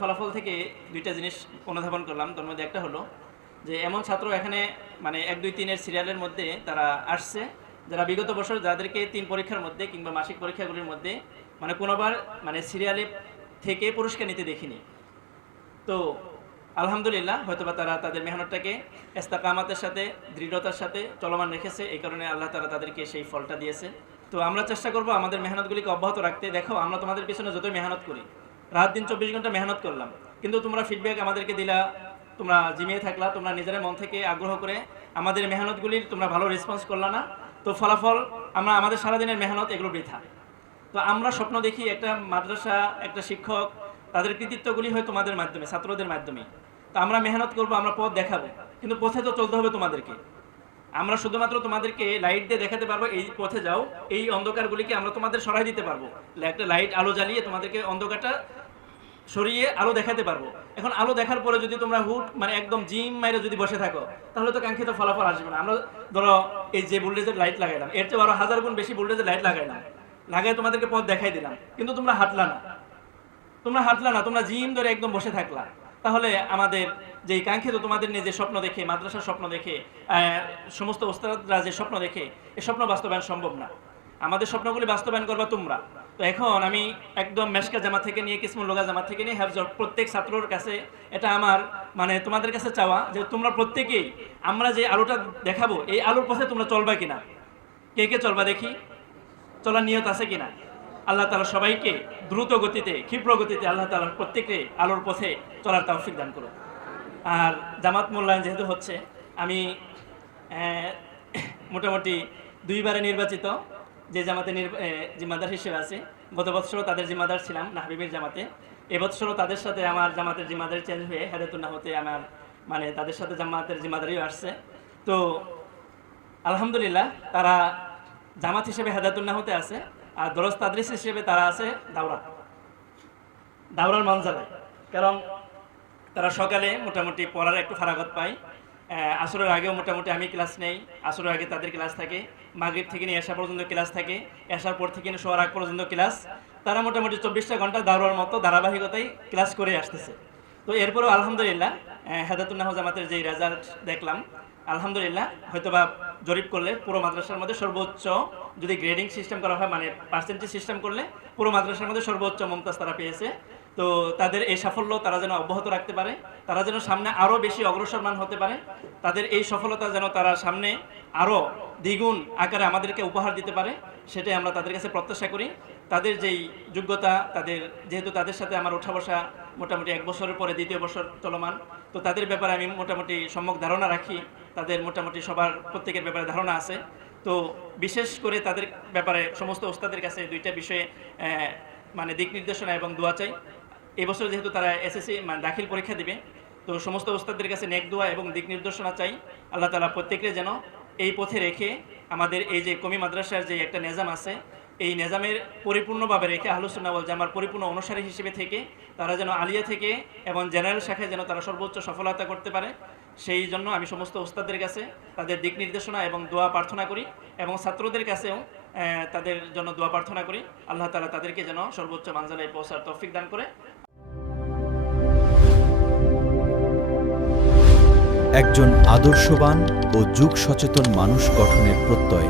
ফলাফল থেকে দুইটা জিনিস অনুধাবন করলাম। তার মধ্যে একটা হলো যে এমন ছাত্র এখানে মানে 1, 2, 3 এর সিরিয়ালের মধ্যে তারা আসছে, যারা বিগত বছর যাদেরকে 3 পরীক্ষার মধ্যে কিংবা মাসিক পরীক্ষাগুলির মধ্যে মানে কোনোবার মানে সিরিয়ালে থেকে পুরস্কার নিতে দেখিনি। তো আলহামদুলিল্লাহ হয়তোবা তারা তাদের মেহনতটাকে ইস্তেকামাতের সাথে দৃঢ়তার সাথে চলমান রেখেছে, এই কারণে আল্লাহ তাআলা তাদেরকে সেই ফলটা দিয়েছে। তো আমরা চেষ্টা করব আমাদের মেহনতগুলিকে অব্যাহত রাখতে। দেখো, আমরা তোমাদের পিছনে যতই মেহনত করি, রাত দিন 24 ঘন্টা মেহনত করলাম, কিন্তু তোমরা ফিডব্যাক আমাদেরকে দিলা, তোমরা জিমিয়ে থাকলা, তোমরা নিজেরা মন থেকে আগ্রহ করে আমাদের মেহনতগুলির তোমরা ভালো রেসপন্স করলা না। তো ফলাফল আমরা আমাদের সারাদিনের মেহনত এগুলো বৃথা। তো আমরা স্বপ্ন দেখি একটা মাদ্রাসা, একটা শিক্ষক, তাদের কৃতিত্বগুলি হয় তোমাদের মাধ্যমে, ছাত্রদের মাধ্যমে। তো আমরা মেহনত করব, আমরা পথ দেখাবো, কিন্তু পথে তো চলতে হবে তোমাদেরকে। আমরা শুধুমাত্র তোমাদেরকে লাইট দিয়ে দেখাতে পারবো এই পথে যাও, এই অন্ধকারগুলিকে আমরা তোমাদের সরাই দিতে পারবো। একটা লাইট আলো জ্বালিয়ে তোমাদেরকে অন্ধকারটা সরিয়ে আলো দেখাতে পারবো। এখন আলো দেখার পরে যদি তোমরা হুট মানে একদম জিম মাইরে যদি বসে থাকো, তাহলে তো কাঙ্ক্ষিত ফলাফল আসবে না। আমরা ধরো এই যে ভোল্টেজের লাইট লাগাইলাম, এর চেয়ে আরো 1000 গুণ বেশি ভোল্টেজের লাইট লাগাইলাম, লাগাই তোমাদেরকে পথ দেখাই দিলাম, কিন্তু তোমরা হাঁটলা না, তোমরা জিম ধরে একদম বসে থাকলা। তাহলে আমাদের যে কাঙ্ক্ষিত তোমাদের নিয়ে যে স্বপ্ন দেখে, মাদ্রাসার স্বপ্ন দেখে, সমস্ত ওস্তাদরা যে স্বপ্ন দেখে, এই স্বপ্ন বাস্তবায়ন সম্ভব না। আমাদের স্বপ্নগুলি বাস্তবায়ন করবা তোমরা। তো এখন আমি একদম মেশকা জামাত থেকে নিয়ে কিসমুল লোগা জামাত থেকে নিয়ে হাফজ প্রত্যেক ছাত্রর কাছে এটা আমার মানে তোমাদের কাছে চাওয়া যে তোমরা প্রত্যেকেই আমরা যে আলোটা দেখাবো এই আলোর পথে তোমরা চলবা কিনা, কে কে চলবা দেখি, চলার নিয়ত আছে কিনা। আল্লাহ তাআলা সবাইকে দ্রুত গতিতে, ক্ষিপ্র গতিতে আল্লাহ তাআলা প্রত্যেককে আলোর পথে চলার তৌফিক দান করুন। আর জামাত মূল্যায়ন যেহেতু হচ্ছে, আমি মোটামুটি 2 বারে নির্বাচিত যে জামাতে জিম্মাদার হিসেবে আছে। গত বছরও তাদের জিম্মাদার ছিলাম নাহবিবের জামাতে, এবছরও তাদের সাথে আমার জামাতের জিম্মাদারি চেঞ্জ হয়ে হেদায়েতুন হতে আমার মানে তাদের সাথে জামাতের জিম্মাদারিও আসছে। তো আলহামদুলিল্লাহ তারা জামাত হিসেবে হেদায়েতুন হতে আছে, আর দরজ তাদরিস হিসেবে তারা আছে দাওরার মঞ্জালায়। কারণ তারা সকালে মোটামুটি পড়ার একটু ফারাগত পায়, আসরের আগেও মোটামুটি আমি ক্লাস নেই, আসরের আগে তাদের ক্লাস থাকে, মাগরিব থেকে নিয়ে এশা পর্যন্ত ক্লাস থাকে, এশার পর থেকে নিয়ে শোয়ার আগ পর্যন্ত ক্লাস। তারা মোটামুটি 24টা ঘন্টা দাওরার মতো ধারাবাহিকতায় ক্লাস করে আসতেছে। তো এরপরেও আলহামদুলিল্লাহ হেদায়েতুন জামাতের যে রেজাল্ট দেখলাম, আলহামদুলিল্লাহ হয়তোবা জরিপ করলে পুরো মাদ্রাসার মধ্যে সর্বোচ্চ, যদি গ্রেডিং সিস্টেম করা হয় মানে পার্সেন্টেজ সিস্টেম করলে পুরো মাদ্রাসার মধ্যে সর্বোচ্চ মমতাজ তারা পেয়েছে। তো তাদের এই সাফল্য তারা যেন অব্যাহত রাখতে পারে, তারা যেন সামনে আরও বেশি অগ্রসরমান হতে পারে, তাদের এই সফলতা যেন তারা সামনে আরও দ্বিগুণ আকারে আমাদেরকে উপহার দিতে পারে, সেটাই আমরা তাদের কাছে প্রত্যাশা করি। তাদের যেই যোগ্যতা, যেহেতু তাদের সাথে আমার ওঠা বসা মোটামুটি 1 বছরের পরে 2য় বছর চলমান, তো তাদের ব্যাপারে আমি মোটামুটি সম্যক ধারণা রাখি, তাদের মোটামুটি সবার প্রত্যেকের ব্যাপারে ধারণা আছে। তো বিশেষ করে তাদের ব্যাপারে সমস্ত ওস্তাদের কাছে 2টা বিষয়ে মানে দিক নির্দেশনা এবং দোয়া চাই। এবছর যেহেতু তারা এসএসসি মানে দাখিল পরীক্ষা দিবে, তো সমস্ত ওস্তাদদের কাছে নেক দোয়া এবং দিক নির্দেশনা চাই। আল্লাহ তাআলা প্রত্যেককে যেন এই পথে রেখে আমাদের এই যে কমি মাদ্রাসার যে একটা নিজাম আছে, এই নিজামের পরিপূর্ণভাবে রেখে আহলুস সুন্নাহ ওয়াল জামার পরিপূর্ণ অনুসারী হিসেবে থেকে তারা যেন আলিয়া থেকে এবং জেনারেল শাখায় যেন তারা সর্বোচ্চ সফলতা করতে পারে, সেই জন্য আমি সমস্ত ওস্তাদদের কাছে তাদের দিক নির্দেশনা এবং দোয়া প্রার্থনা করি, এবং ছাত্রদের কাছেও তাদের জন্য দোয়া প্রার্থনা করি। আল্লাহ তাআলা তাদেরকে যেন সর্বোচ্চ মানজিলায় পৌঁছার তৌফিক দান করে। একজন আদর্শবান ও যুগ সচেতন মানুষ গঠনের প্রত্যয়